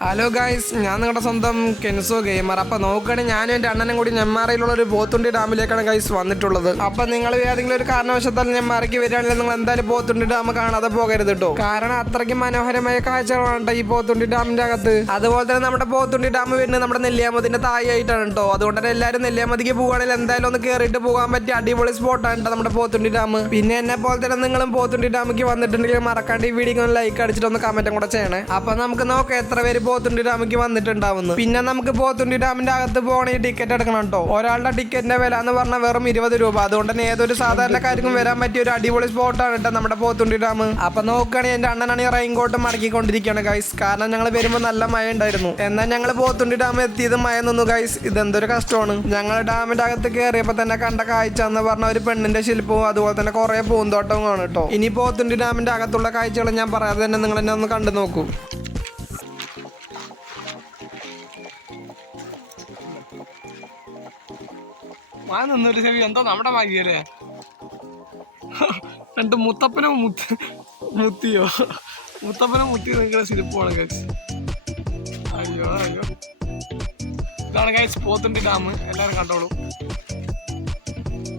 Hello guys ഞാൻ നിങ്ങളുടെ സ്വന്തം കെൻസോ ഗെയിമർ അപ്പൊ നോക്കുകയാണെങ്കിൽ ഞാനും എന്റെ അണ്ണനും കൂടി നെമ്മാറയിലുള്ള ഒരു പോത്തുണ്ടി ഡാമിലേക്കാണ് ഗൈസ് വന്നിട്ടുള്ളത്. അപ്പൊ നിങ്ങൾ ഏതെങ്കിലും ഒരു കാരണവശത്താൽ നെമ്മാറയ്ക്ക് വരികയാണെങ്കിൽ നിങ്ങൾ എന്തായാലും പോത്തുണ്ടി ഡാം കാണാതെ പോകരുത് കേട്ടോ കാരണം അത്രയ്ക്ക് മനോഹരമായ കാഴ്ചകളാണ് ട്ടോ ഈ പോത്തുണ്ടി ഡാമിന്റെ അകത്ത്. അതുപോലെ തന്നെ നമ്മുടെ പോത്തുണ്ടി ഡാം വരുന്നത് നമ്മുടെ നെല്ലിയാമതിന്റെ തായായിട്ടാണ് കേട്ടോ അതുകൊണ്ട് തന്നെ എല്ലാവരും നെല്ലിയാമതിക്ക് പോകുകയാണെങ്കിൽ എന്തായാലും ഒന്ന് കയറിയിട്ട് പോകാൻ പറ്റിയ അടിപൊളി സ്പോട്ടാണ് കേട്ടോ നമ്മുടെ പോത്തുണ്ടി ഡാം. പിന്നെ എന്നെ പോലെ തന്നെ നിങ്ങളും പോത്തുണ്ടി ഡാമിക്ക് വന്നിട്ടുണ്ടെങ്കിൽ മറക്കാണ്ട് ഈ വീഡിയോ ലൈക്ക് അടിച്ചിട്ട് ഒന്ന് കമന്റും കൂടെ ചെയ്യണേ. അപ്പൊ നമുക്ക് നോക്കാം എത്ര പേര് പോത്തുണ്ടി ഡാമിക്ക് വന്നിട്ടുണ്ടാവുന്നത് പിന്നെ നമുക്ക് പോത്തുണ്ടി ഡാമിന്റെ അകത്ത് പോകണ ടിക്കറ്റ് എടുക്കണം കേട്ടോ ഒരാളുടെ ടിക്കറ്റിന്റെ വില എന്ന് പറഞ്ഞാൽ വെറും ഇരുപത് രൂപ. അതുകൊണ്ട് തന്നെ ഏതൊരു സാധാരണക്കാർക്കും വരാൻ പറ്റിയ ഒരു അടിപൊളി സ്പോട്ടാണ് കേട്ടോ നമ്മുടെ പോത്തുണ്ടി ഡാം. അപ്പൊ നോക്കുകയാണെങ്കിൽ എന്റെ അണ്ണനാണ് ഈ റെയിൻകോട്ട് മടക്കിക്കൊണ്ടിരിക്കുകയാണ് ഗൈസ് കാരണം ഞങ്ങൾ വരുമ്പോൾ നല്ല മഴ ഉണ്ടായിരുന്നു. എന്നാൽ ഞങ്ങൾ പോത്തുണ്ടി ഡാം എത്തിയത് മഴ നിന്നു ഗൈസ് ഇതെന്തൊരു കഷ്ടമാണ്. ഞങ്ങൾ ഡാമിന്റെ അകത്ത് കയറിയപ്പോൾ തന്നെ കണ്ട കാഴ്ച എന്ന് പറഞ്ഞ ഒരു പെണ്ണിന്റെ ശില്പവും അതുപോലെ തന്നെ കുറെ പൂന്തോട്ടവും ആണ് കേട്ടോ ഇനി പോത്തുണ്ടി ഡാമിന്റെ അകത്തുള്ള കാഴ്ചകൾ ഞാൻ പറയാതെ തന്നെ നിങ്ങൾ എന്നെ ഒന്ന് കണ്ടു നോക്കൂ. ഞാൻ നിന്നൊരു ചെവി. എന്തോ നമ്മുടെ ഭാഗ്യല്ലേ? രണ്ട് മുത്തപ്പനോ മുത്തി മുത്തിയോ? മുത്തപ്പനോ മുത്തി നിൽക്കുന്ന സിരിപ്പാണ് ഗൈസ് അയ്യോ അയ്യോ. ഇതാണ് ഗൈസ് പോത്തുണ്ടി ഡാം. എല്ലാവരും കണ്ടോളൂ.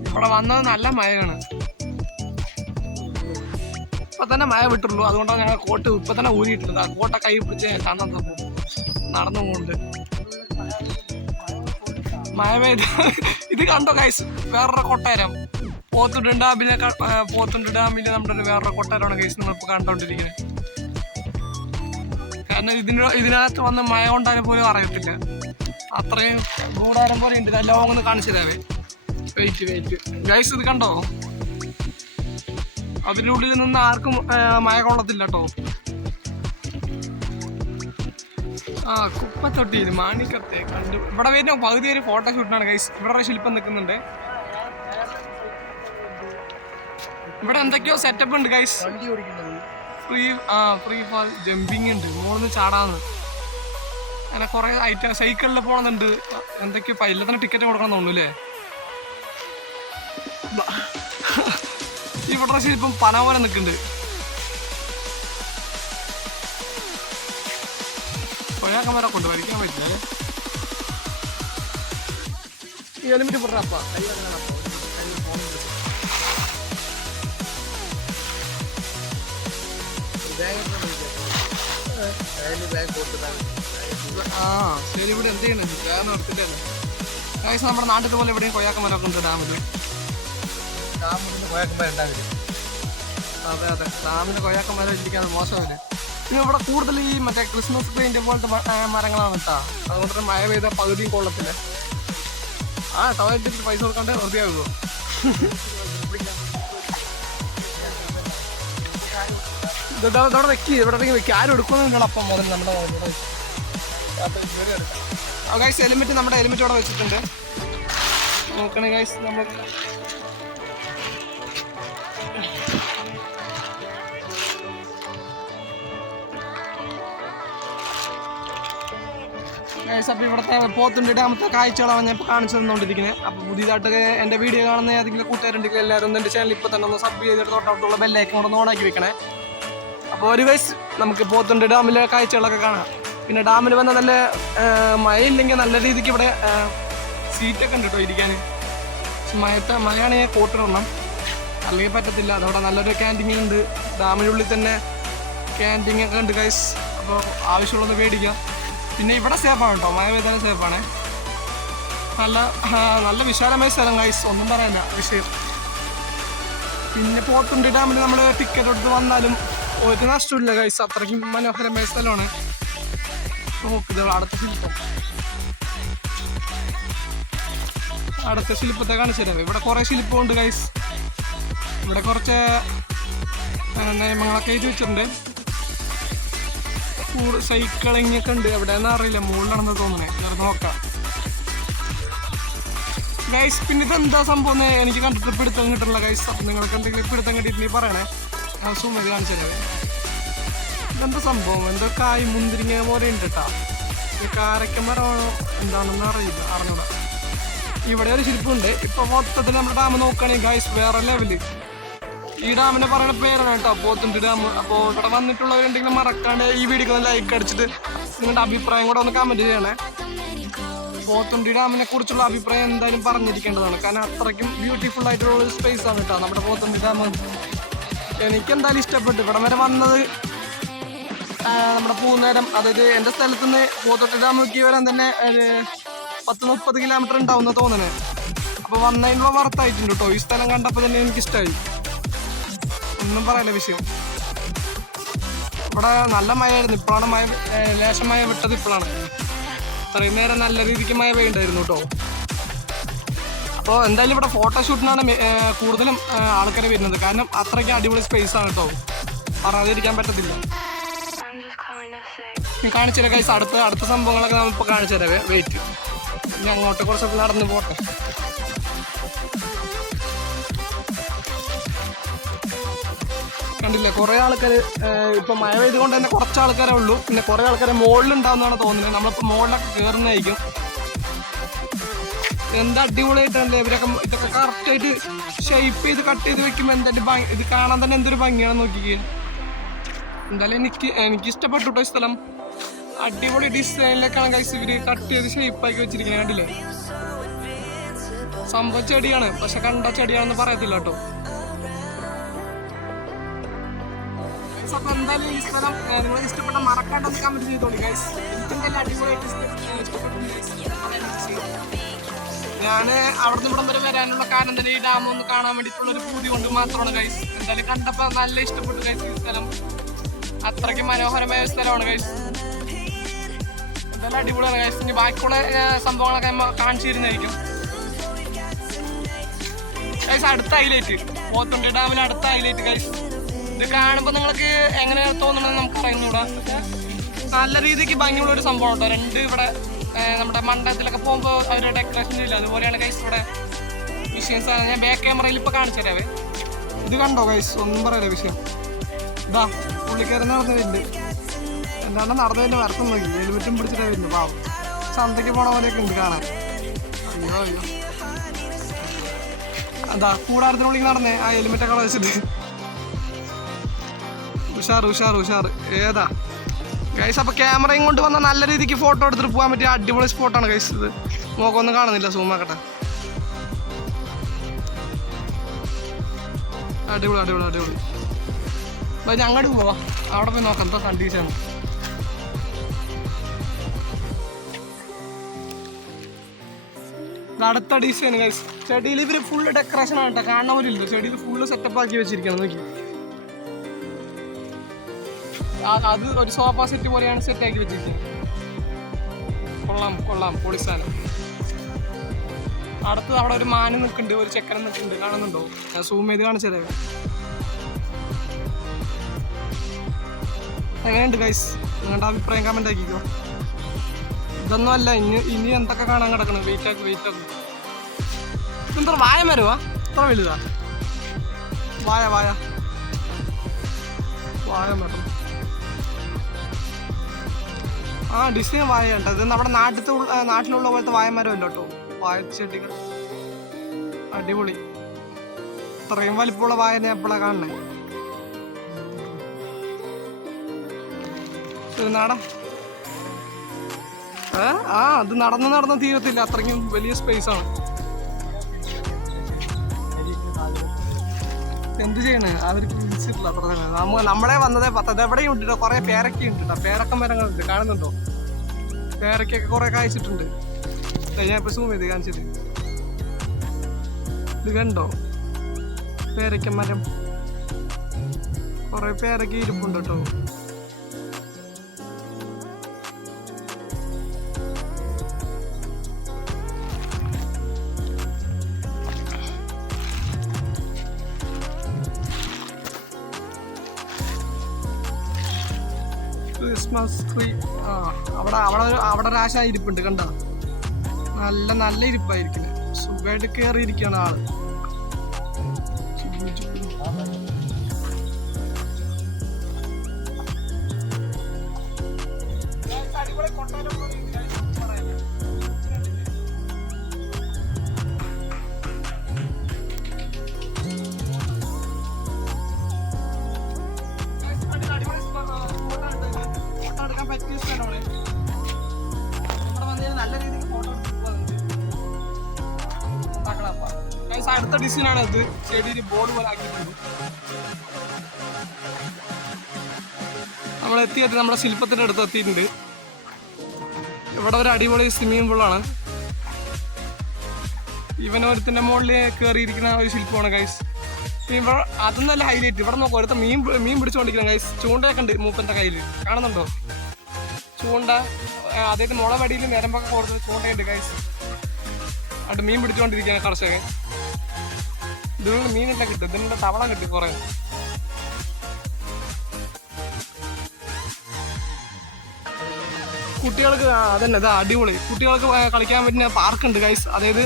ഇവിടെ വന്നത് നല്ല മഴയാണ്. ഇപ്പൊ തന്നെ മഴ വിട്ടുള്ളൂ അതുകൊണ്ടാണ് ഞങ്ങൾ കോട്ട് ഇപ്പൊ തന്നെ ഊരിയിട്ടുണ്ട് ആ കോട്ട കൈ പിടിച്ച് കാണാൻ നടന്നു പോകുന്നുണ്ട്. മഴ ഇത് കണ്ടോ ഗൈസ് വേറൊരു കൊട്ടാരം. പോത്തുണ്ട് ഡാമിലെ പോത്തുണ്ട് ഡാമിൽ നമ്മുടെ ഒരു വേറൊരു കൊട്ടാരമാണ് ഗൈസ് നമ്മളിപ്പോൾ കണ്ടോണ്ടിരിക്കുന്നത് കാരണം ഇതിന് ഇതിനകത്ത് വന്ന് മഴ കൊണ്ടാലും പോലും അറിയത്തില്ല. അത്രയും ഗൂഢാരം പോലെ ഉണ്ട്. ലോങ് ഒന്ന് കാണിച്ചു തരാവേ. വെയിറ്റ് വെയിറ്റ് ഗൈസ് ഇത് കണ്ടോ? അതിനുള്ളിൽ നിന്ന് ആർക്കും മഴ കൊള്ളത്തില്ല കേട്ടോ ആ കുപ്പത്തൊട്ടിയിൽ മാണിക്കത്തെ കണ്ടു. ഇവിടെ വരുന്ന പകുതി ഒരു ഫോട്ടോ ഷൂട്ടാണ് ഗൈസ് ഇവിടെ ശില്പം നിൽക്കുന്നുണ്ട്. ഇവിടെ എന്തൊക്കെയോ സെറ്റപ്പ് ഉണ്ട് ഗൈസ് ഫ്രീ ആ ഫ്രീ ഫാൾ ജമ്പിങ് ഉണ്ട്. മുകളിൽ ചാടാന്ന്. അങ്ങനെ കുറെ ഐറ്റം സൈക്കിളിൽ പോകണമെന്നുണ്ട് എന്തൊക്കെയോ എല്ലാത്തിനും ടിക്കറ്റ് കൊടുക്കണം തോന്നുന്നു അല്ലേ ഇവിടെ ശില്പം പന പോലെ നിൽക്കുന്നുണ്ട്. കൊയാക്കന്മാരെ കൊണ്ട് വരയ്ക്കാൻ പറ്റില്ല ഈ എലിമിറ്റ് പിറപ്പ ആ ശരി ഇവിടെ എന്ത് ചെയ്യണം കാരണം എടുത്തിട്ടല്ലേ ഗൈസ് നമ്മുടെ നാട്ടിൽ പോലെ എവിടെയും കൊയ്യാക്കന്മാരൊക്കെ ഉണ്ട് ഡാമിൽ അതെ അതെ. ഡാമിന് കൊയ്യാക്കന്മാരെ ഇരിക്കാതെ മോശമല്ലേ? ഇവിടെ കൂടുതൽ ഈ മറ്റേ ക്രിസ്മസ് പെയിന്റ് പോലത്തെ മരങ്ങളാണ് കേട്ടോ. അതുകൊണ്ട് മഴ പെയ്ത പകുതിയും കൊള്ളത്തില്ല? ആ ടോയ്ലറ്റിൽ പൈസ കൊടുക്കാണ്ട് വെറുതെ ആകുമോ വെക്കി ഇവിടെ വെക്കി. ആരും എടുക്കുമെന്ന് അപ്പം മുതൽ നമ്മുടെ ഗൈസ് ഹെൽമെറ്റ് നമ്മുടെ ഹെൽമെറ്റ് അവിടെ വെച്ചിട്ടുണ്ട്. നോക്കണേ ഗൈസ് നമ്മൾ ഗൈസ് അപ്പോൾ ഇവിടുത്തെ പോത്തുണ്ട് ഡാമത്തെ കാഴ്ചകളാണ് ഞാൻ ഇപ്പോൾ കാണിച്ചു തന്നുകൊണ്ടിരിക്കുന്നത്. അപ്പോൾ പുതിയതായിട്ട് എന്റെ വീഡിയോ കാണുന്ന ഏതെങ്കിലും കൂട്ടുകാരുണ്ടെങ്കിൽ എല്ലാവരും ഒന്ന് എന്റെ ചാനൽ ഇപ്പോൾ തന്നെ ഒന്ന് സബ് ചെയ്തിട്ട് തൊട്ടടുത്തുള്ള കൂടെ ഒന്ന് ഓണാക്കി വെക്കണേ. അപ്പോൾ ഒരു വയസ്സ് നമുക്ക് പോത്തുണ്ട് ഡാമിലെ കാഴ്ചകളൊക്കെ കാണാം. പിന്നെ ഡാമിൽ വന്ന നല്ല മഴയില്ലെങ്കിൽ നല്ല രീതിക്ക് ഇവിടെ സീറ്റൊക്കെ ഉണ്ട് കേട്ടോ ഇരിക്കാൻ മഴത്തെ മഴയാണെങ്കിൽ കോട്ടിടണം അല്ലെങ്കിൽ പറ്റത്തില്ല. അതവിടെ നല്ലൊരു ക്യാന്റീൻ ഉണ്ട്. ഡാമിനുള്ളിൽ തന്നെ ക്യാന്റീൻ ഒക്കെ ഉണ്ട് ഗൈസ് അപ്പോൾ ആവശ്യമുള്ളത് മേടിക്കാം. പിന്നെ ഇവിടെ സേഫാണ് കേട്ടോ. മഴ പെയ്താലും സേഫാണ് നല്ല നല്ല വിശാലമായ സ്ഥലം ഗൈസ് ഒന്നും പറയാനില്ല വിഷയം. പിന്നെ പോത്തുണ്ടി ഡാമിൽ നമ്മൾ ടിക്കറ്റ് എടുത്ത് വന്നാലും ഒരു നഷ്ടമില്ല ഗൈസ് അത്രയ്ക്കും മനോഹരമായ സ്ഥലമാണ്. നോക്കുക അടുത്ത ശില്പം. അടുത്ത ശില്പത്തെ കാണിച്ചു തരാം. ഇവിടെ കുറേ ശില്പമുണ്ട് ഗൈസ് ഇവിടെ കുറച്ച് നിയമങ്ങളൊക്കെ എഴുതി വെച്ചിട്ടുണ്ട്. സൈക്കിളിങ് ഒക്കെ ഉണ്ട്. എവിടെയെന്ന് അറിയില്ല. മുകളിലാണെന്ന് തോന്നണേ ചേർന്ന് നോക്കാം. ഗൈസ് പിന്നെ ഇതെന്താ സംഭവം എന്ന് എനിക്ക് കണ്ടിട്ട് പിടുത്തം കിട്ടുള്ള ഗൈസ് അപ്പം നിങ്ങൾക്ക് എന്തെങ്കിലും പിടുത്തം കിട്ടിയിട്ടുണ്ടെങ്കിൽ പറയണേ. ഞാൻ സൂം ചെയ്ത് കാണിച്ചു ഇതെന്താ സംഭവം? എന്തോ കായ് മുന്തിരിങ്ങ പോലെ ഉണ്ട് കേട്ടാ ഈ കാരക്കമരമാണോ എന്താണെന്ന് അറിയില്ല. അറിഞ്ഞൂടാ. ഇവിടെ ഒരു ശില്പുണ്ട് ഇപ്പൊ മൊത്തത്തിൽ നമ്മുടെ ഡാം നോക്കുകയാണെങ്കിൽ ഗൈസ് വേറെ ലെവൽ ഈ ഡാമിനെ പറയുന്ന പേരാണ് കേട്ടോ. പോത്തുണ്ടി ഡാം. അപ്പോൾ ഇവിടെ വന്നിട്ടുള്ളവരുണ്ടെങ്കിൽ മറക്കാണ്ട് ഈ വീഡിയോക്ക് ഒന്ന് ലൈക്ക് അടിച്ചിട്ട് നിങ്ങളുടെ അഭിപ്രായം കൂടെ ഒന്ന് കമന്റ് ചെയ്യണേ. പോത്തുണ്ടി ഡാമിനെ കുറിച്ചുള്ള അഭിപ്രായം എന്തായാലും പറഞ്ഞിരിക്കേണ്ടതാണ്. കാരണം അത്രയ്ക്കും ബ്യൂട്ടിഫുൾ ആയിട്ടുള്ള ഒരു സ്പേസ് ആണ് കേട്ടോ നമ്മുടെ പോത്തുണ്ടി ഡാം. എനിക്ക് എന്തായാലും ഇഷ്ടപ്പെട്ടു. ഇവിടം വരെ വന്നത് നമ്മുടെ പൂന്നേരം. അതായത് എന്റെ സ്ഥലത്ത് നിന്ന് പോത്തുണ്ടി ഡാം നോക്കി വരാൻ തന്നെ ഒരു പത്ത് മുപ്പത് കിലോമീറ്റർ ഉണ്ടാവുന്ന തോന്നണേ അപ്പോൾ വന്നതിനുള്ള വർത്തായിട്ടുണ്ട് കേട്ടോ. ഈ സ്ഥലം കണ്ടപ്പോൾ തന്നെ എനിക്ക് ഇഷ്ടമായി ഒന്നും പറയല്ല വിഷയം. ഇവിടെ നല്ല മഴയായിരുന്നു. ഇപ്പോഴാണ് മഴ ലേശം മഴ വിട്ടത് ഇപ്പോഴാണ്. ഇത്രയും നേരം നല്ല രീതിക്ക് മഴ പെയ്യുണ്ടായിരുന്നു കേട്ടോ. അപ്പോൾ എന്തായാലും ഇവിടെ ഫോട്ടോഷൂട്ടിനാണ് കൂടുതലും ആൾക്കാർ വരുന്നത്. കാരണം അത്രയ്ക്ക് അടിപൊളി സ്പേസ് ആണ് കേട്ടോ. പറയാതിരിക്കാൻ പറ്റത്തില്ല. കാണിച്ചു തരാം കൈസ് അടുത്ത അടുത്ത സംഭവങ്ങളൊക്കെ നമ്മളിപ്പോൾ കാണിച്ചു തരാം. വെയിറ്റ് ഇനി അങ്ങോട്ട് കുറച്ചൊക്കെ നടന്ന് പോട്ടെ. കണ്ടില്ല? കുറേ ആൾക്കാർ ഇപ്പൊ മഴ പെയ്തുകൊണ്ട് തന്നെ കുറച്ച് ആൾക്കാരേ ഉള്ളൂ. പിന്നെ കുറേ ആൾക്കാരെ മുകളിലുണ്ടാവുന്നതാണ് തോന്നുന്നത്. നമ്മളിപ്പോൾ മുകളിലൊക്കെ കയറുന്നതായിരിക്കും എന്താ അടിപൊളിയായിട്ടല്ലേ ഇവരൊക്കെ ഇതൊക്കെ കറക്റ്റ് ആയിട്ട് ഷേപ്പ് ചെയ്ത് കട്ട് ചെയ്ത് വെക്കുമ്പോൾ എന്തായാലും ഇത് കാണാൻ തന്നെ എന്തൊരു ഭംഗിയാണ് നോക്കിക്കേ. എന്തായാലും എനിക്ക് എനിക്ക് ഇഷ്ടപ്പെട്ടു കേട്ടോ സ്ഥലം. അടിപൊളി ഡിസൈനിലേക്കാണ് കൈസ് ഇവർ കട്ട് ചെയ്ത് ഷേപ്പ് ആക്കി വെച്ചിരിക്കുന്നത്. കണ്ടില്ലേ? സംഭവം ചെടിയാണ്. പക്ഷെ കണ്ട ചെടിയാണെന്ന് പറയത്തില്ല കേട്ടോ Guys, അപ്പൊ എന്തായാലും ഈ സ്ഥലം നിങ്ങൾ ഇഷ്ടപ്പെട്ട മറക്കാണ്ടെന്ന് കമന്റ് ചെയ്തോളൂ ഗൈസ് എനിക്ക് എന്തായാലും അടിപൊളിയായിട്ട് ഇഷ്ടപ്പെട്ടു ഞാൻ അവിടുന്ന് ഇവിടം വരെ വരാനുള്ള കാരണം തന്നെ ഈ ഡാം ഒന്ന് കാണാൻ വേണ്ടിയിട്ടുള്ള ഒരു പൂതി കൊണ്ട് മാത്രമാണ് ഗൈസ് എന്തായാലും കണ്ടപ്പോൾ നല്ല ഇഷ്ടപ്പെട്ടു ഗൈസ് ഈ സ്ഥലം. അത്രയ്ക്ക് മനോഹരമായ സ്ഥലമാണ് ഗൈസ് എന്തായാലും അടിപൊളിയാണ് ഗൈസ് ഇനി ബാക്കിയുള്ള സംഭവങ്ങളൊക്കെ കാണിച്ചു തരുന്നതായിരിക്കും ഗൈസ് അടുത്ത ഹൈലൈറ്റ് പോത്തുണ്ടി ഡാമിന് അടുത്ത ഹൈലൈറ്റ് ഗൈസ് ഇത് കാണുമ്പോൾ നിങ്ങൾക്ക് എങ്ങനെ തോന്നണമെന്ന് നമുക്ക് പറയുന്നൂടാ നല്ല രീതിക്ക് ഭംഗിയുള്ള ഒരു സംഭവം കേട്ടോ രണ്ട് ഇവിടെ നമ്മുടെ മണ്ഡലത്തിലൊക്കെ പോകുമ്പോൾ അവർ ഡെക്കറേഷൻ ഇല്ല അതുപോലെയാണ് കൈസ് ഇവിടെ മിഷീൻസ് ഞാൻ ബാക്ക് ക്യാമറയിൽ ഇപ്പോൾ കാണിച്ചു തരാവേ ഇത് കണ്ടോ കൈസ് ഒന്നും പറയല വിഷയം. ഇതാ പുള്ളിക്കാരൻ നടന്നിട്ടുണ്ട് എന്താണ് നടന്നതിന്റെ വരത്തം നോക്കി എലിമറ്റും പിടിച്ചിട്ടാ വരുന്നത് പാവം ചന്തയ്ക്ക് പോണ പോലെയൊക്കെ ഉണ്ട് കാണാൻ. അയ്യോ അയ്യോ. അതാ കൂടാരത്തിനുള്ളിൽ നടന്നേ. ആ എലിമറ്റൊക്കെ വെച്ചിട്ട്. ഉഷാർ ഉഷാർ ഉഷാർ ഏതാ? ഗൈസ് അപ്പൊ ക്യാമറയും കൊണ്ട് വന്ന നല്ല രീതിക്ക് ഫോട്ടോ എടുത്തിട്ട് പോകാൻ പറ്റിയ അടിപൊളി സ്പോട്ടാണ് ഗൈസ് ഇത്. നോക്കൊന്നും കാണുന്നില്ല സൂമാക്കട്ടെ അടിപൊളി അടിപൊളി അടിപൊളി. അപ്പൊ ഞാൻ അങ്ങോട്ട് പോവാ. അവിടെ പോയി നോക്കാം എന്താ കണ്ടീഷൻ അടുത്ത ഡിസൈൻ ഗൈസ് ചെടിയിൽ ഇവർ ഫുള്ള് ഡെക്കറേഷൻ ആണ് കേട്ടോ കാണാൻ പോലും ഇല്ല. ചെടിയിൽ ഫുള്ള് സെറ്റപ്പ് ആക്കി വെച്ചിരിക്കണം നോക്കി അത് ഒരു സോഫ സെറ്റ് പോലെയാണ് സെറ്റ് ആക്കി വെച്ചിരിക്കുന്നത്. കൊള്ളാം കൊള്ളാം പൊളിസാനം അടുത്ത് അവിടെ ഒരു മാന് നിൽക്കുന്നുണ്ട് ഒരു ചെക്കൻ നിൽക്കുന്നുണ്ട്. കാണുന്നുണ്ടോ? ഞാൻ സൂം ചെയ്ത് കാണിച്ചത് എങ്ങനെയുണ്ട് ഗൈസ് നിങ്ങളുടെ അഭിപ്രായം കമന്റ് ആക്കിക്കോ. ഇതൊന്നും അല്ല ഇനി ഇനി എന്തൊക്കെ കാണാൻ കിടക്കണം? വെയിറ്റ് ആക്കി വെയിറ്റ് ആക്കും. ഇതെന്താ വായ മരവാ? ഇത്ര വലുതാ. വായ വായ. വായ മരം. ആ ഡിസൈൻ വായ കേട്ടോ ഇത് നമ്മുടെ നാട്ടിലത്തെ നാട്ടിലുള്ള പോലത്തെ വായമരം ഇല്ല കേട്ടോ. വായ ചെടികൾ അടിപൊളി. ഇത്രയും വലിപ്പമുള്ള വായന എപ്പോഴാണ് കാണണേ ആ അത് നടന്ന് നടന്ന് തീരത്തില്ല. അത്രയ്ക്കും വലിയ സ്പേസ് ആണ്. എന്ത് ചെയ്യണേ? അവർക്ക് വിളിച്ചിട്ടില്ല അത്ര നമ്മ നമ്മളെ വന്നതേ പത്തത് എവിടെയും ഉണ്ട് കുറെ പേരക്കി ഉണ്ട് പേരക്ക മരങ്ങളുണ്ട്. കാണുന്നുണ്ടോ? പേരക്കൊക്കെ കുറെ കായ്ച്ചിട്ടുണ്ട് ഞാൻ ഇപ്പൊ സൂം ചെയ്ത് കാണിച്ചിട്ട്. ഇത് കണ്ടോ? പേരക്ക മരം. കുറെ പേരക്ക ഇരിപ്പുണ്ട് കേട്ടോ ക്രിസ്മസ് ട്രീ. ആ അവിടെ അവിടെ അവിടെ ഒരു ഇരിപ്പുണ്ട് കണ്ട? നല്ല നല്ല ഇരിപ്പായിരിക്കുന്നത് സുഖമായിട്ട് കയറിയിരിക്കുകയാണ് ആൾ. നമ്മൾ നമ്മുടെ ശില്പത്തിന്റെ അടുത്ത് എത്തിയിട്ടുണ്ട്. ഇവിടെ ഒരു അടിപൊളി സ്വിമ്മിംഗ് പൂളാണ് ഇവൻ മുകളിൽ കയറിയിരിക്കുന്ന ഒരു ശില്പമാണ് ഗൈസ് ഇവിടെ നല്ല ഹൈലൈറ്റ് ഇവിടെ നോക്കാം ഒരുത്ത മീൻ മീൻ പിടിച്ചുകൊണ്ടിരിക്കുന്ന ഗൈസ് ചൂണ്ടയൊക്കെ ഉണ്ട് മൂപ്പന്റെ കയ്യിൽ കാണുന്നുണ്ടോ? ചൂണ്ട അതായത് മുള വടിയിൽ നിരമ്പൊക്കെ കൊടുത്ത് ചൂണ്ടയുണ്ട് ഗൈസ് അവിടെ മീൻ പിടിച്ചുകൊണ്ടിരിക്കുകയാണ് കർഷകൻ. ഇതിനുള്ള മീനെല്ലാം കിട്ടും. ഇതിനുള്ള തവള കിട്ടി കുറെ. കുട്ടികൾക്ക് അതന്നെ ഇത് അടിപൊളി. കുട്ടികൾക്ക് കളിക്കാൻ പറ്റുന്ന പാർക്കുണ്ട് ഗൈസ് അതായത്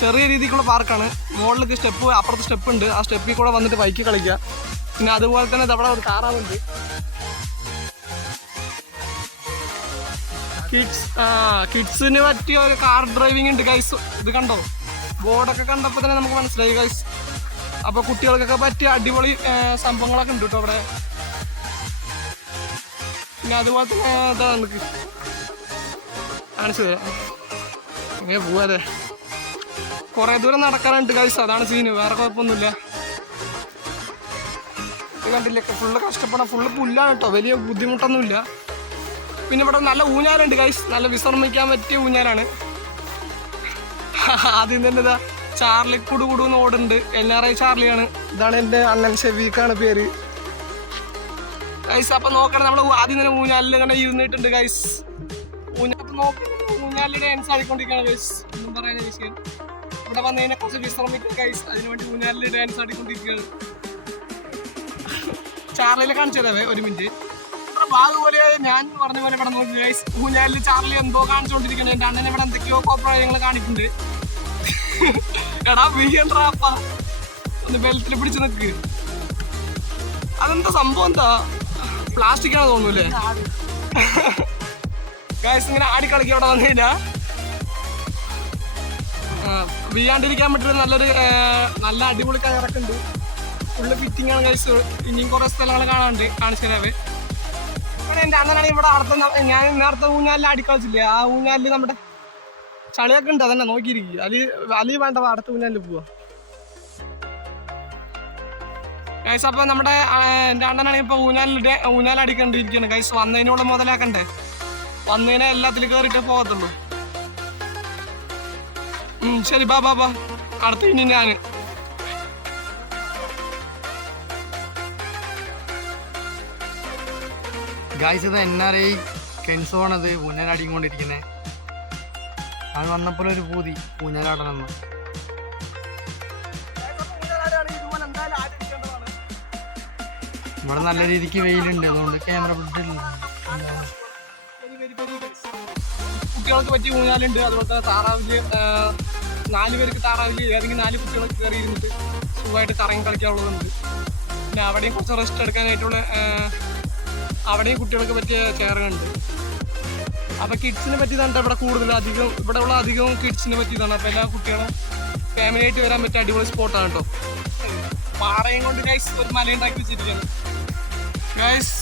ചെറിയ രീതിക്കുള്ള പാർക്കാണ്. മുകളിലേക്ക് സ്റ്റെപ്പ് അപ്പുറത്ത് സ്റ്റെപ്പ് ഉണ്ട് ആ സ്റ്റെപ്പിൽ കൂടെ വന്നിട്ട് ബൈക്ക് കളിക്കാം. പിന്നെ അതുപോലെ തന്നെ അവിടെ ഒരു കാറാവുണ്ട് കിഡ്സ് ആ കിഡ്സിന് പറ്റിയ ഒരു കാർ ഡ്രൈവിംഗ് ഉണ്ട് ഗൈസ് ഇത് കണ്ടോ? ബോർഡൊക്കെ കണ്ടപ്പോൾ തന്നെ നമുക്ക് മനസ്സിലായി ഗൈസ് അപ്പോൾ കുട്ടികൾക്കൊക്കെ പറ്റിയ അടിപൊളി സംഭവങ്ങളൊക്കെ ഉണ്ട് കേട്ടോ അവിടെ. പിന്നെ അതുപോലെ തന്നെ നമുക്ക് കാണിച്ചു തരാം ഇങ്ങനെ പോവാതെ. കുറേ ദൂരം നടക്കാനുണ്ട് ഗൈസ് അതാണ് സീന് വേറെ കുഴപ്പമൊന്നുമില്ല. ഇത് കണ്ടില്ലേ? ഫുള്ള് കഷ്ടപ്പെടാം ഫുള്ള് പുല്ലാണ് കേട്ടോ വലിയ ബുദ്ധിമുട്ടൊന്നുമില്ല. പിന്നെ ഇവിടെ നല്ല ഊഞ്ഞാലുണ്ട് കൈസ് നല്ല വിശ്രമിക്കാൻ പറ്റിയ ഊഞ്ഞാലാണ്. ആദ്യം തന്നെ ഇതാ ചാർലി കുടു കുടുന്ന് ഓടുണ്ട് എൻ ആർ ഐ ചാർലിയാണ്. ഇതാണ് എന്റെ അണ്ണൻ ഷെവീഖാണ് പേര്. ഗൈസ് അപ്പൊ നോക്കണം. നമ്മൾ ആദ്യം തന്നെ ഊഞ്ഞാലിൽ ഇങ്ങനെ ഇരുന്നിട്ടുണ്ട് ഊഞ്ഞാൽ നോക്കി ഊഞ്ഞാലിൽ ഡാൻസ് ആടിക്കൊണ്ടിരിക്കുകയാണ് ഗൈസ് ഒന്നും പറയാൻ വിഷയം ഇവിടെ വന്നു കഴിഞ്ഞാൽ കുറച്ച് വിശ്രമിക്കും ഗൈസ് അതിനുവേണ്ടി ഊഞ്ഞാലിൽ ഡാൻസ് ആടിക്കൊണ്ടിരിക്കുകയാണ്. ചാർലിൽ കാണിച്ചു തരാവേ ഒരു മിനിറ്റ് അതുപോലെ ഞാൻ പറഞ്ഞ പോലെ ഇവിടെ നോക്കി ഗൈസ് ഊഞ്ഞാലിൽ ചാർലി എന്തോ കാണിച്ചുകൊണ്ടിരിക്കുന്നത് എന്റെ അണ്ണനെ ഇവിടെ എന്തൊക്കെയോ കോപ്രായങ്ങൾ കാണിക്കുന്നുണ്ട്. എടാ വീയണ്ടാപ്പ ഒന്ന് ബെൽറ്റിൽ പിടിച്ച് നിൽക്ക് അതെന്താ സംഭവം എന്താ? പ്ലാസ്റ്റിക് ആണ് തോന്നുന്നല്ലേ ഗൈസ് ഇങ്ങനെ ആടി കളിക്കാൻ വന്നു കഴിഞ്ഞാ ആ, വീഴാണ്ടിരിക്കാൻ പറ്റുന്ന നല്ലൊരു നല്ല അടിപൊളി കയറൊക്കെ ഫുള്ള് ഫിറ്റിംഗ് ആണ് ഗൈസ് ഇനിയും കുറെ സ്ഥലങ്ങൾ കാണാനുണ്ട് കാണിച്ചു തരാവേ. ഇവിടെ എന്റെ അണ്ണനാണെങ്കിൽ ഇവിടെ അടുത്ത ഞാൻ നേരത്തെ ഊഞ്ഞാലിൽ ആടി കളിച്ചില്ലേ ആ ഊഞ്ഞാലിൽ നമ്മുടെ ചളിയൊക്കെ ഉണ്ട് അതന്നെ നോക്കിയിരിക്കും. അലി അലി വേണ്ട അടുത്ത ഊഞ്ഞാലിൽ പോവാ. ഗൈസ് അപ്പൊ നമ്മുടെ എന്റെ അണ്ണനാണെങ്കിൽ ഇപ്പൊ ഊഞ്ഞാലിൽ ഊഞ്ഞാലടിക്കണ്ടിരിക്കുകയാണ് ഗൈസ് വന്നതിനുള്ള മുതലാക്കണ്ടേ? വന്നതിനെ എല്ലാത്തിലും കേറിട്ടേ പോകത്തുള്ളൂ. ശരി ബാ ബാ ബാ. അടുത്ത ഇനി ഞാൻ. ഗായ്സ് ഇത് എൻ ആർ ഐ കെൻസോണത് ഊഞ്ഞാലാടിക്കൊണ്ടിരിക്കുന്നത് അത് വന്നപ്പോൾ ഒരു പൂതി ഊഞ്ഞാലാടണമെന്ന്. ഇവിടെ നല്ല രീതിക്ക് വെയിലുണ്ട് അതുകൊണ്ട് ക്യാമറ പിടിച്ചിട്ടില്ല കുട്ടികൾക്ക് പറ്റിയ ഊഞ്ഞാലുണ്ട്. അതുപോലെ തന്നെ താറാവിൽ നാല് പേർക്ക് താറാവിൽ ഏതെങ്കിലും നാല് കുട്ടികൾക്ക് കയറി ഇരുന്നിട്ട് സുഖമായിട്ട് കറങ്ങി കളിക്കാനുള്ളതുണ്ട് പിന്നെ അവിടെയും കുറച്ച് റെസ്റ്റ് എടുക്കാനായിട്ടുള്ള അവിടെയും കുട്ടികൾക്ക് പറ്റിയ ചെയറുണ്ട് അപ്പൊ കിഡ്സിനെ പറ്റിയതാണ് ഇവിടെ കൂടുതൽ അധികം ഇവിടെ ഉള്ള അധികവും കിഡ്സിനെ പറ്റിയതാണ്. അപ്പൊ എല്ലാ കുട്ടികളും ഫാമിലി ആയിട്ട് വരാൻ പറ്റിയ അടിപൊളി സ്പോട്ടാണ് കേട്ടോ. പാറയും കൊണ്ട് ഗൈസ് ഒരു മലയുണ്ടാക്കി വെച്ചിരിക്കുകയാണ്. ഗൈസ്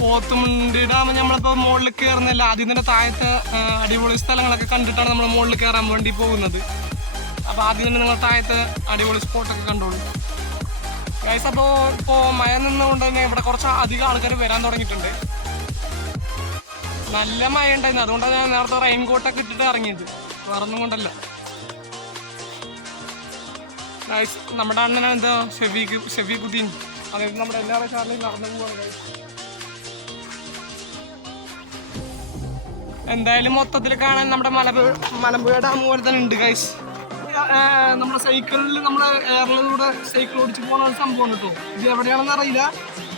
പോത്തുമുണ്ടി ഡാം നമ്മളിപ്പോൾ മുകളിൽ കയറുന്നില്ല ആദ്യം തന്നെ താഴത്തെ അടിപൊളി സ്ഥലങ്ങളൊക്കെ കണ്ടിട്ടാണ് നമ്മൾ മുകളിൽ കയറാൻ വേണ്ടി പോകുന്നത്. അപ്പോൾ ആദ്യം തന്നെ നിങ്ങൾ താഴത്തെ അടിപൊളി സ്പോട്ടൊക്കെ കണ്ടോളൂ. ഗൈസ് അപ്പോൾ ഇപ്പോൾ മഴ നിന്നുകൊണ്ട് തന്നെ ഇവിടെ കുറച്ച് അധികം ആൾക്കാർ വരാൻ തുടങ്ങിയിട്ടുണ്ട്. നല്ല മഴ ഉണ്ടായിരുന്നു. അതുകൊണ്ടാണ് ഞാൻ നേരത്തെ റെയിൻ കോട്ടൊക്കെ ഇട്ടിട്ട് ഇറങ്ങിയത്. വേറൊന്നും കൊണ്ടല്ല. നമ്മുടെ അണ്ണനാണ് എന്താ? ഷെഫീഖ് ഷെഫീഖുദ്ദീൻ അതായത് നമ്മുടെ എല്ലാവരും ചാറിലും നടന്നു പോവാണ് എന്തായാലും മൊത്തത്തിൽ കാണാൻ നമ്മുടെ മലമ്പുഴ മലമ്പുഴ ഡാം പോലെ തന്നെ ഉണ്ട് ഗൈസ് നമ്മുടെ സൈക്കിളിൽ നമ്മൾ എയറിലൂടെ സൈക്കിൾ ഓടിച്ച് പോകുന്ന ഒരു സംഭവം കേട്ടോ. ഇത് എവിടെയാണെന്ന് അറിയില്ല.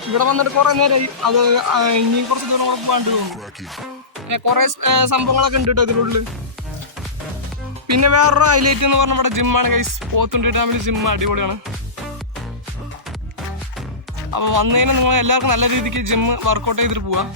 ഇവിടെ വന്നിട്ട് കുറേ നേരമായി അത് ഇനിയും കുറച്ച് ദൂരം കൂടെ പോകാണ്ട് തോന്നുന്നു. കുറേ സംഭവങ്ങളൊക്കെ ഉണ്ട് കേട്ടോ ഇതിനുള്ളിൽ പിന്നെ വേറൊരു ഹൈലൈറ്റ് എന്ന് പറഞ്ഞാൽ ഇവിടെ ജിമ്മാണ് ഗൈസ് പോത്തുണ്ടി ഡാമിൽ ജിം അടിപൊളിയാണ്. അപ്പോൾ വന്നതിന് നിങ്ങൾ എല്ലാവർക്കും നല്ല രീതിക്ക് ജിം വർക്കൗട്ട് ചെയ്തിട്ട് പോവാം.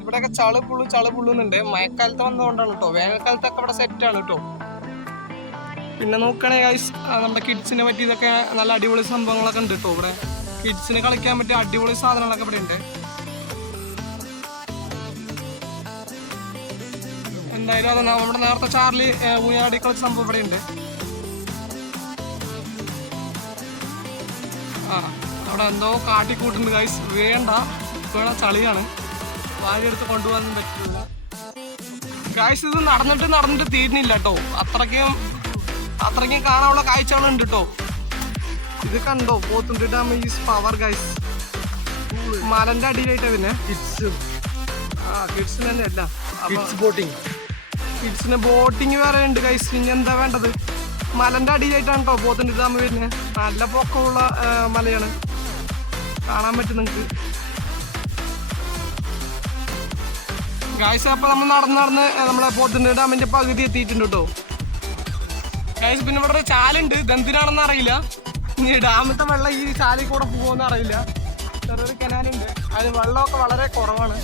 ഇവിടെയൊക്കെ ചളി പുള്ളു ചളി പുള്ളുന്നുണ്ട്. മഴക്കാലത്ത് വന്നതുകൊണ്ടാണ് കേട്ടോ വേനൽക്കാലത്തൊക്കെ ഇവിടെ ആണ് കേട്ടോ പിന്നെ ഗൈസ് നമ്മുടെ കിഡ്സിനെ പറ്റി ഇതൊക്കെ നല്ല അടിപൊളി സംഭവങ്ങളൊക്കെ ഉണ്ട് കേട്ടോ ഇവിടെ. കിഡ്സിന് കളിക്കാൻ പറ്റിയ അടിപൊളി സാധനങ്ങളൊക്കെ ഇവിടെ ഉണ്ട്. എന്തായാലും അത് നമ്മുടെ നേരത്തെ ചാർലി ഊയാടി കളിച്ച സംഭവം ഇവിടെ ഉണ്ട്. ആ അവിടെ എന്തോ കാട്ടിക്കൂട്ടുണ്ട് ഗൈസ് വേണ്ട. വേണ ചളിയാണ് വാരിയെടുത്ത് കൊണ്ടുപോകാൻ പറ്റില്ല. കാഴ്ച ഇത് നടന്നിട്ട് നടന്നിട്ട് തീരുന്നില്ല കേട്ടോ അത്രയ്ക്കും അത്രയ്ക്കും കാണാനുള്ള കാഴ്ചകളുണ്ട് കേട്ടോ ഇത് കണ്ടോ? Pothundi dam is power guys മലന്റെ അടിയിലായിട്ട് പിന്നെ. കിഡ്സ് ആ കിഡ്സിന് തന്നെ അല്ല. കിഡ്സ് ബോട്ടിങ് കിഡ്സിന് ബോട്ടിങ് വേറെ ഉണ്ട് ഗൈസ് ഇനി എന്താ വേണ്ടത്? മലന്റെ അടിയിലായിട്ടാണ് കേട്ടോ പോത്തുണ്ടി ഡാം വരുന്നത് നല്ല പൊക്കമുള്ള മലയാണ്. കാണാൻ പറ്റും നിങ്ങൾക്ക് ഗായ്സ് അപ്പൊ നമ്മൾ നടന്ന് നടന്ന് നമ്മളെ പോത്തിന്റെ ഡാമിന്റെ പകുതി എത്തിയിട്ടുണ്ട് കേട്ടോ. ഗായ്സ് പിന്നെ ഇവിടെ ചാലുണ്ട്. ഇതെന്തിനാണെന്ന് അറിയില്ല. ഇനി ഡാമത്തെ വെള്ളം ഈ ചാലിൽ കൂടെ പോകുമെന്ന് അറിയില്ല. ചെറിയൊരു കനാലുണ്ട്. അതിന് വെള്ളമൊക്കെ വളരെ കുറവാണ്.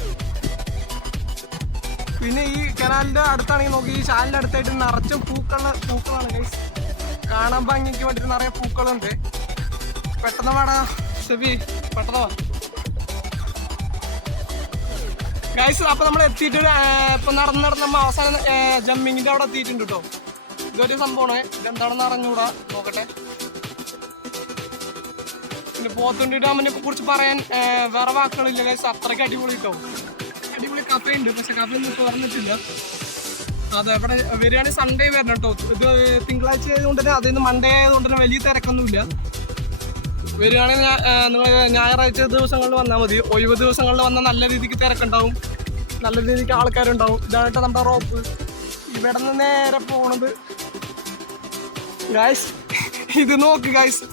പിന്നെ ഈ കനാലിന്റെ അടുത്താണെങ്കിൽ നോക്കി ഈ ചാലിന്റെ അടുത്തായിട്ട് നിറച്ചും പൂക്കള പൂക്കളാണ് ഗൈസ് കാണാൻ ഭംഗിക്ക് വേണ്ടിയിട്ട് നിറയെ പൂക്കളുണ്ട്. പെട്ടെന്ന് വേടാ സെബി പെട്ടെന്ന് വാ. ഗൈസ് അപ്പൊ നമ്മൾ എത്തിയിട്ട് ഇപ്പൊ നടന്ന് നടന്ന് നമ്മൾ അവസാനം ജമ്മിങ്ങിന്റെ അവിടെ എത്തിയിട്ടുണ്ട് കേട്ടോ ഇതൊരു സംഭവമാണ്. ഇതെന്താണെന്ന് അറിഞ്ഞൂടാ നോക്കട്ടെ. പിന്നെ പോത്തുണ്ടി ഡാമിനെ കുറിച്ച് പറയാൻ വേറെ വാക്കുകളില്ല ഗൈസ് അത്രയ്ക്ക് അടിപൊളി കേട്ടോ അടിപൊളി കഥയുണ്ട് പക്ഷെ കഥയൊന്നും ഒന്നും തുറന്നിട്ടില്ല. അതെ ഇവിടെ വരികയാണെങ്കിൽ സൺഡേ വരണം കേട്ടോ ഇത് തിങ്കളാഴ്ച ആയതുകൊണ്ട് തന്നെ അതിൽ നിന്ന് മൺഡേ ആയതുകൊണ്ട് തന്നെ വലിയ തിരക്കൊന്നുമില്ല. വരികയാണെങ്കിൽ നിങ്ങൾ ഞായറാഴ്ച ദിവസങ്ങളിൽ വന്നാൽ മതി. ഒഴിവ് ദിവസങ്ങളിൽ വന്നാൽ നല്ല രീതിക്ക് തിരക്കുണ്ടാവും. നല്ല രീതിക്ക് ആൾക്കാരുണ്ടാവും. ഇതായിട്ട് നമ്മുടെ റോപ്പ്. ഇവിടെ നിന്ന് നേരെ പോണത്. ഗായ്സ് ഇത് നോക്ക് ഗായ്സ്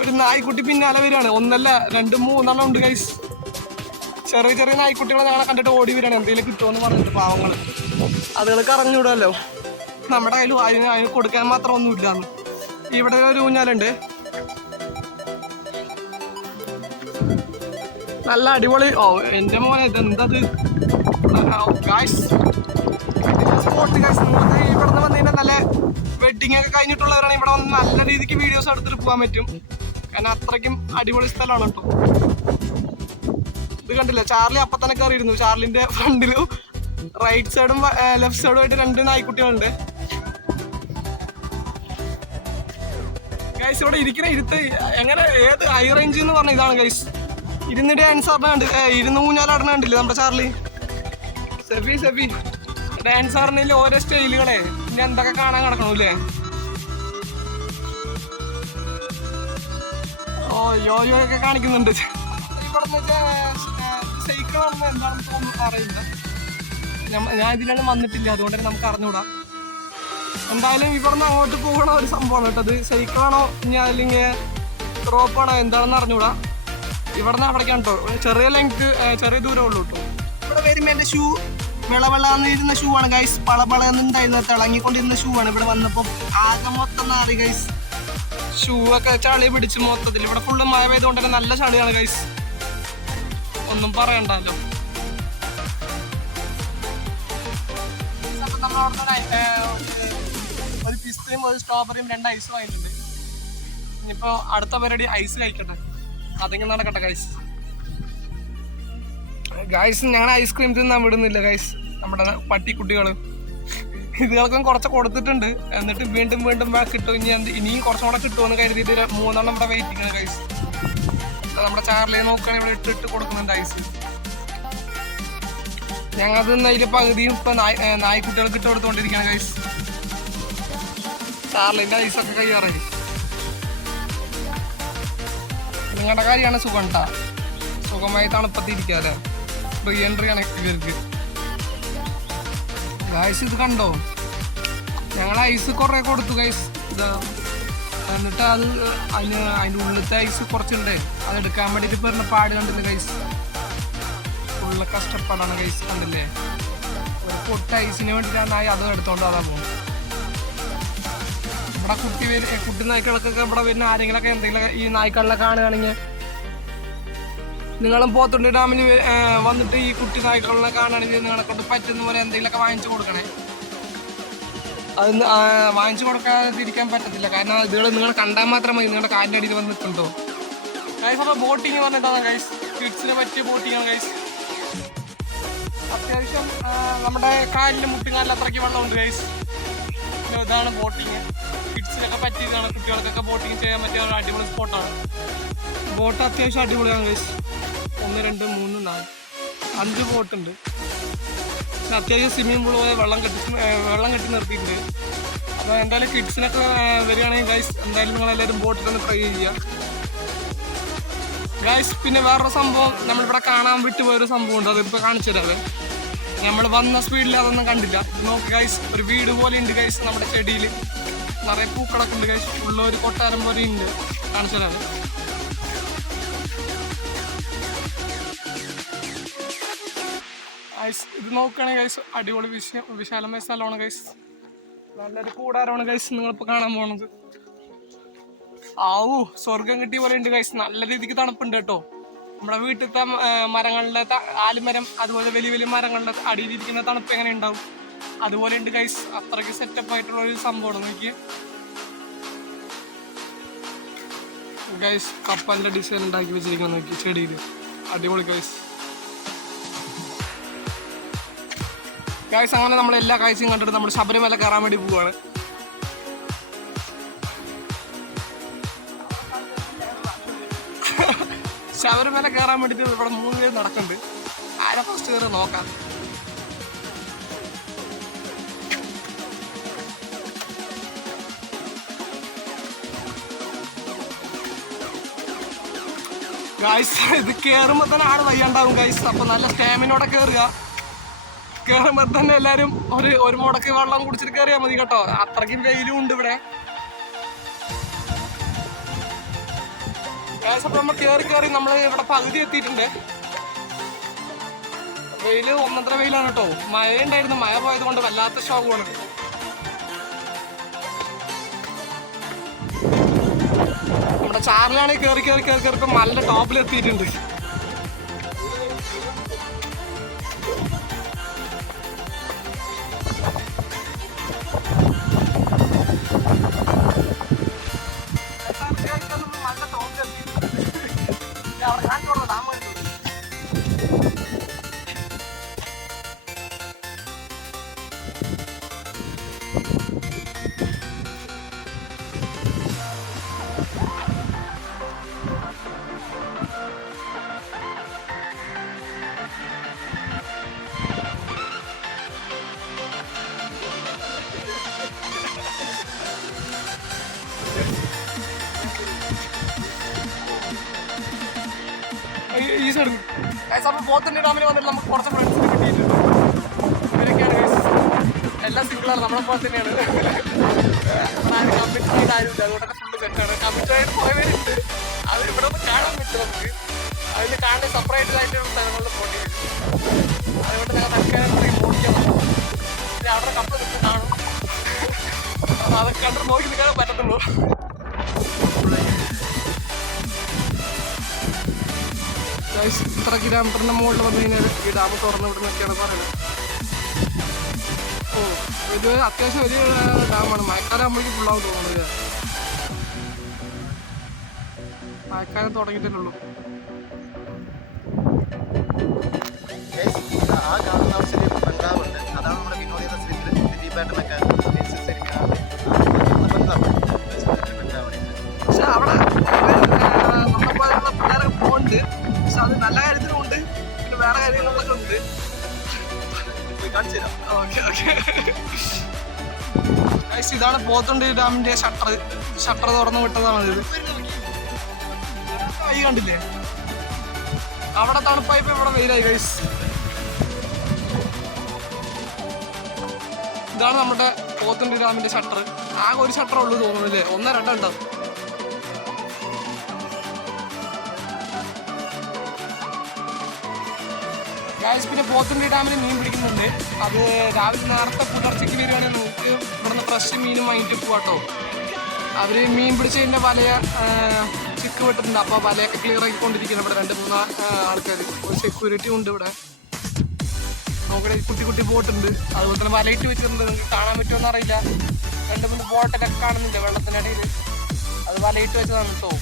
ഒരു നായ്ക്കുട്ടി പിന്നാലെ വരികയാണ്. ഒന്നല്ല രണ്ട് മൂന്നെണ്ണം ഉണ്ട് ഗൈസ് ചെറിയ ചെറിയ നായ്ക്കുട്ടികളെ ഞങ്ങളെ കണ്ടിട്ട് ഓടി വരികയാണ്. എന്തെങ്കിലും കിട്ടുമെന്ന് പറഞ്ഞിട്ട് പാവങ്ങൾ അതുകൾ കറങ്ങിവിടുമല്ലോ നമ്മുടെ കയ്യിൽ അതിന് കൊടുക്കാൻ മാത്രം ഒന്നുമില്ലാന്ന് ഇവിടെ ഒരു ഊഞ്ഞാലുണ്ട്. നല്ല അടിപൊളി. ഓ എന്റെ മോനെ ഇതെന്തത്? ഗായ്സ് സ്പോട്ട് ഗായ്സ് നിങ്ങൾക്ക് ഇവിടെ നിന്ന് വന്നു നല്ല വെഡിങ് ഒക്കെ കഴിഞ്ഞിട്ടുള്ളവരാണ്. ഇവിടെ വന്ന് നല്ല രീതിക്ക് വീഡിയോസ് എടുത്തിട്ട് പോകാൻ പറ്റും. കാരണം അത്രയ്ക്കും അടിപൊളി സ്ഥലമാണ് കേട്ടോ. ഇത് കണ്ടില്ല? ചാർലി അപ്പൊ തന്നെ കയറിയിരുന്നു. ചാർലിന്റെ ഫ്രണ്ടിലും റൈറ്റ് സൈഡും ലെഫ്റ്റ് സൈഡും ആയിട്ട് രണ്ട് നായ്ക്കുട്ടികളുണ്ട്. ഗൈസ് ഇവിടെ ഇരിക്കുന്ന ഇരുത്ത് എങ്ങനെ ഏത് ഹൈ റേഞ്ച് എന്ന് പറഞ്ഞ ഇതാണ് ഗൈസ് ഇരുന്ന് ഡാൻസ് ആടുന്നുണ്ട് ഇരുന്ന് ഊഞ്ഞാലാടണ കണ്ടില്ലേ നമ്മുടെ ചാർലി? സെഫി സെഫി ഡാൻസ് ആടുന്നതിൽ ഓരോ സ്റ്റൈലുകളെ. ഇനി എന്തൊക്കെ കാണാൻ കിടക്കണല്ലേ? ഓ യോ ഒക്കെ കാണിക്കുന്നുണ്ട്. എന്താണെന്ന് അറിയില്ല. ഞാൻ ഇതിലാണ് വന്നിട്ടില്ല. അതുകൊണ്ട് തന്നെ നമുക്ക് അറിഞ്ഞൂടാ എന്തായാലും ഇവിടുന്ന് അങ്ങോട്ട് പോകണ ഒരു സംഭവമാണ് കേട്ടത് സൈക്കിളാണോ ഇനി അല്ലെങ്കിൽ റോപ്പാണോ എന്താണെന്ന് അറിഞ്ഞൂടാ ഇവിടുന്ന് അവിടേക്കാണ് കേട്ടോ ചെറിയ ലെങ്ത് ചെറിയ ദൂരം ഉള്ളൂ കേട്ടോ. ഇവിടെ വരുമ്പോൾ എന്റെ ഷൂ വിളവിളന്നിരുന്ന ഷൂ ആണ്. ഗൈസ് പളപളന്നുണ്ടായിരുന്ന തിളങ്ങിക്കൊണ്ടിരുന്ന ഷൂ ആണ്. ഇവിടെ വന്നപ്പോൾ ആകെ മൊത്തം നാറി ഗൈസ് ഷൂ ഒക്കെ ചളി പിടിച്ച് മൊത്തത്തിൽ. ഇവിടെ ഫുള്ള് മഴ പെയ്തുകൊണ്ട് തന്നെ നല്ല ചളിയാണ് ഗൈസ് ഒന്നും പറയണ്ടല്ലോ ഒരു പിസ്തയും ഒരു സ്ട്രോബറിയും രണ്ട് ഐസും ആയിട്ടുണ്ട് ഇനിയിപ്പോ അടുത്ത പരിപാടി ഐസ് കഴിക്കട്ടെ. അതിങ്ങനെ നടക്കട്ടെ ഗൈസ് ഗൈസ് ഞങ്ങൾ ഐസ്ക്രീം തിന്നാൻ വിടുന്നില്ല ഗൈസ് നമ്മുടെ പട്ടിക്കുട്ടികൾ ഇതുകൾക്കും കുറച്ച് കൊടുത്തിട്ടുണ്ട്. എന്നിട്ട് വീണ്ടും വീണ്ടും കിട്ടും. ഇനി ഇനിയും കുറച്ചും കൂടെ കിട്ടുമെന്ന് കരുതിയിട്ട് മൂന്നെണ്ണം ഇവിടെ വെയിറ്റ് ചെയ്യുന്നത് ഗൈസ് നമ്മുടെ ചാർലി നോക്കുകയാണെങ്കിൽ ഇവിടെ ഇട്ടിട്ട് കൊടുക്കുന്നുണ്ട് ഐസ് ഞങ്ങൾ അതിൽ പകുതിയും ഇപ്പൊ നായ്ക്കുട്ടികൾക്ക് ഇട്ട് കൊടുത്തുകൊണ്ടിരിക്കുകയാണ് ഗൈസ് ചാർലിന്റെ ഐസൊക്കെ കയ്യാറായി നിങ്ങളുടെ കാര്യമാണ് സുഖം കേട്ടാ സുഖമായി തണുപ്പത്തിരിക്കാല്ലേ? ഫ്രീ എൻട്രി ആണ് ഇവർക്ക്. ഗൈസ് ഇത് കണ്ടോ? ഞങ്ങൾ ഐസ് കുറെ കൊടുത്തു ഗൈസ് ഇത്. എന്നിട്ട് അത് അതിന് അതിന്റെ ഉള്ളിലത്തെ ഐസ് കുറച്ചുണ്ട്. അത് എടുക്കാൻ വേണ്ടിയിട്ട് പറഞ്ഞ പാട് കണ്ടില്ല ഗൈസ് ഫുള്ള് കഷ്ടപ്പാടാണ് ഗൈസ് കണ്ടില്ലേ? ഒരു പൊട്ട ഐസിന് വേണ്ടിയിട്ടാണ് അത് എടുത്തോണ്ട് അതാ പോകും ഇവിടെ കുട്ടി കുട്ടി നായ്ക്കളൊക്കെ ഇവിടെ വരുന്ന ആരെങ്കിലൊക്കെ എന്തെങ്കിലും ഈ നായ്ക്കളിലെ കാണുകയാണെങ്കിൽ. നിങ്ങളും പോത്തുണ്ടി ഡാമിന് വന്നിട്ട് ഈ കുട്ടി നായ്ക്കളിനെ കാണുകയാണെങ്കിൽ നിങ്ങളെ കൊണ്ട് പറ്റുന്ന പോലെ എന്തെങ്കിലുമൊക്കെ വാങ്ങിച്ചു കൊടുക്കണേ. അത് വാങ്ങിച്ചു കൊടുക്കാതിരിക്കാൻ പറ്റത്തില്ല. കാരണം ഇതുകൾ നിങ്ങൾ കണ്ടാൽ മാത്രം മതി. നിങ്ങളുടെ കാലിന്റെ അടിയിൽ വന്ന് നിൽക്കുന്നുണ്ടോ ഗൈസ് അപ്പോൾ ബോട്ടിങ് പറഞ്ഞിട്ടാണ് ഗൈസ് കിഡ്സിന് പറ്റിയ ബോട്ടിങ്ങാണ് ഗൈസ് അത്യാവശ്യം നമ്മുടെ കാലിന്റെ മുട്ടുകാലിൽ അത്രയ്ക്ക് വെള്ളമുണ്ട് ഗൈസ് ഇതാണ് ബോട്ടിങ് കിഡ്സിനൊക്കെ പറ്റിയതാണ്. കുട്ടികൾക്കൊക്കെ ബോട്ടിങ് ചെയ്യാൻ പറ്റിയ ഒരു അടിപൊളി സ്പോട്ടാണ് ബോട്ട് അത്യാവശ്യം അടിപൊളിയാണ് ഗൈസ് ഒന്ന് രണ്ട് മൂന്ന് നാല് അഞ്ച് ബോട്ടുണ്ട് പിന്നെ അത്യാവശ്യം സ്വിമ്മിംഗ് പൂൾ പോലെ വെള്ളം കെട്ടി വെള്ളം കെട്ടി നിർത്തിയിട്ടുണ്ട്. അപ്പോൾ എന്തായാലും കിഡ്സിനൊക്കെ വരികയാണെങ്കിൽ ഗൈസ് എന്തായാലും നിങ്ങളെല്ലാവരും ബോട്ടിലൊന്ന് ട്രൈ ചെയ്യുക. ഗൈസ് പിന്നെ വേറൊരു സംഭവം നമ്മളിവിടെ കാണാൻ വിട്ടു വിട്ടുപോയൊരു സംഭവം ഉണ്ട്. അതിപ്പോൾ കാണിച്ചു തരാം നമ്മൾ വന്ന സ്പീഡിൽ അതൊന്നും കണ്ടില്ല. നോക്ക് ഗൈസ് ഒരു വീട് പോലെ ഉണ്ട് ഗൈസ് നമ്മുടെ ചെടിയിൽ. നിറയെ പൂക്കളൊക്കെ ഉണ്ട് കഴിച്ചു ഉള്ള ഒരു കൊട്ടാരം പോലെ ഉണ്ട്. കാണിച്ചു തരാവേ ഗൈസ് ഇത് നോക്കുകയാണെങ്കിൽ ഗൈസ് അടിപൊളി വിശ വിശാലമായ സ്ഥലമാണ് ഗൈസ് നല്ലൊരു കൂടാരമാണ് ഗൈസ് നിങ്ങളിപ്പോൾ കാണാൻ പോണത്. ആവൂ സ്വർഗം കിട്ടിയ പോലെ ഉണ്ട് ഗൈസ് നല്ല രീതിക്ക് തണുപ്പുണ്ട് കേട്ടോ. നമ്മുടെ വീട്ടിലത്തെ മരങ്ങളുടെ ആലിമരം അതുപോലെ വലിയ വലിയ മരങ്ങളുടെ അടിയിലിരിക്കുന്ന തണുപ്പ് എങ്ങനെ ഉണ്ടാവും? അതുപോലെ ഉണ്ട് ഗൈസ് അത്രയ്ക്ക് സെറ്റപ്പ് ആയിട്ടുള്ള ഒരു സംഭവം നോക്കി ഗൈസ് കപ്പലിന്റെ ഡിസൈൻ ഉണ്ടാക്കി വെച്ചിരിക്കണം നോക്കി ചെടിയിൽ അടിപൊളി ഗൈസ് ഗൈസ് അങ്ങനെ നമ്മൾ എല്ലാ കാഴ്ചയും കണ്ടിട്ട് നമ്മൾ ശബരിമല കയറാൻ വേണ്ടി പോവാണ്. ശബരിമല കയറാൻ വേണ്ടിയിട്ട് ഇവിടെ മൂന്ന് പേര് നടക്കുന്നുണ്ട്. ആരെ ഫസ്റ്റ് കയറി നോക്കാം. ഗൈസ് ഇത് കയറുമ്പോൾ തന്നെ ആട് വയ്യാണ്ടാവും ഗൈസ് അപ്പൊ നല്ല സ്റ്റാമിനോടെ കയറുക കയറുമ്പോൾ തന്നെ എല്ലാരും ഒരു ഒരു മുടക്ക് വെള്ളം കുടിച്ചിട്ട് കയറിയാൽ മതി കേട്ടോ. അത്രയ്ക്കും വെയിലും ഉണ്ട് ഇവിടെ. ഗായ്സ് അപ്പൊ നമ്മൾ കയറി കയറി നമ്മൾ ഇവിടെ പകുതി എത്തിയിട്ടുണ്ട്. വെയിൽ ഒന്നത്ര വെയിലാണ് കേട്ടോ. മഴ ഉണ്ടായിരുന്നു മഴ പോയത് കൊണ്ട് വല്ലാത്ത ഷോക്കാണ് ചാറിലാണെങ്കിൽ കയറി കയറി കയറി കയറി ഇപ്പം നല്ല ടോപ്പിൽ കാണാൻ സെപ്പറേറ്റ് ആയിട്ട് സ്ഥലങ്ങളിൽ പോണ്ടി വരും. അതുകൊണ്ട് ഞങ്ങൾ തൽക്കാലം ഓടിക്കാൻ പിന്നെ അവിടെ കപ്പ് നിന്ന് കാണും. അപ്പോൾ അതൊക്കെ കണ്ട് നോക്കി നിൽക്കാനേ പറ്റത്തുള്ളൂ. ഇത്ര കിലോമീറ്ററിന്റെ മുകളിൽ വന്നു കഴിഞ്ഞാൽ ഈ ഡാം തുറന്നു വിടുന്നൊക്കെയാണ് പറയുന്നത്. ഓ ഇത് അത്യാവശ്യം വലിയ ഡാമാണ് മഴക്കാലം ആകുമ്പോഴേക്കും ഫുള്ളാവും തോന്നുന്നത് മഴക്കാലം തുടങ്ങിയിട്ടേ ഉള്ളൂ. ആ കാണുന്ന ആവശ്യം ബംഗ്ലാവുണ്ട് അതാണ് നമ്മുടെ വിനോദ ദിലീപേട്ടനൊക്കെ ബംഗ്ലാവ് പക്ഷെ അവിടെ നമ്മളെ പോലെയുള്ള പിള്ളേരൊക്കെ പോകുന്നുണ്ട് പക്ഷെ അത് നല്ല കാര്യത്തിലും ഉണ്ട്. പിന്നെ വേറെ കാര്യങ്ങളിലൊക്കെ ഉണ്ട്. കാണിച്ചു തരാം. Okay okay. ഇതാണ് പോത്തുണ്ടി ഡാമിന്റെ ഷട്ടർ. ഷട്ടർ തുറന്നു വിട്ടതാണ് ഇത്. കൈ കണ്ടില്ലേ? അവിടെ തണുപ്പായപ്പോ ഇവിടെ വെയിലായി ഗൈസ് ഇതാണ് നമ്മുടെ പോത്തുണ്ടി ഡാമിന്റെ ഷട്ടർ ആകെ ഒരു ഷട്ടർ ഉള്ളൂ തോന്നുന്നില്ലേ ഒന്നോ രണ്ടോ ഉണ്ടത് ഗായസ് പിന്നെ പോത്തുണ്ടി ഡാമിൽ മീൻ പിടിക്കുന്നുണ്ട്. അത് രാവിലെ നേരത്തെ പുലർച്ചയ്ക്ക് വരികയാണെങ്കിൽ നമുക്ക് ഇവിടുന്ന് ഫ്രഷ് മീനും വാങ്ങിയിട്ട് പോവാട്ടോ. അവർ മീൻ പിടിച്ചതിന്റെ വലയ ചിക്ക് വിട്ടിട്ടുണ്ട്. അപ്പോൾ വലയൊക്കെ ക്ലിയർ ആയിക്കൊണ്ടിരിക്കുന്നു ഇവിടെ രണ്ട് മൂന്ന് ആൾക്കാർ ഒരു സെക്യൂരിറ്റി ഉണ്ട് ഇവിടെ. നോക്കണേ കുട്ടി കുട്ടി ബോട്ടുണ്ട് അതുപോലെ തന്നെ വലയിട്ട് വെച്ചിട്ടുണ്ട്. നിങ്ങൾക്ക് കാണാൻ പറ്റുമെന്ന് അറിയില്ല. രണ്ട് മൂന്ന് ബോട്ടൊക്കെ കാണുന്നുണ്ട് വെള്ളത്തിനിടയിൽ അത് വലയിട്ട് വെച്ചതാണ് കേട്ടോ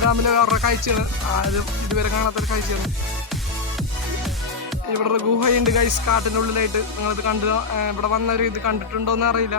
ഡാമിലെ വേറൊരു കാഴ്ചയാണ്. ആരും ഇതുവരെ കാണാത്തൊരു കാഴ്ചയാണ്. ഇവിടെ ഗുഹയുണ്ട് ഗൈസ് കാട്ടിനുള്ളിലായിട്ട്. നിങ്ങളിത് കണ്ടു ഇവിടെ വന്നവർ ഇത് കണ്ടിട്ടുണ്ടോ എന്ന് അറിയില്ല.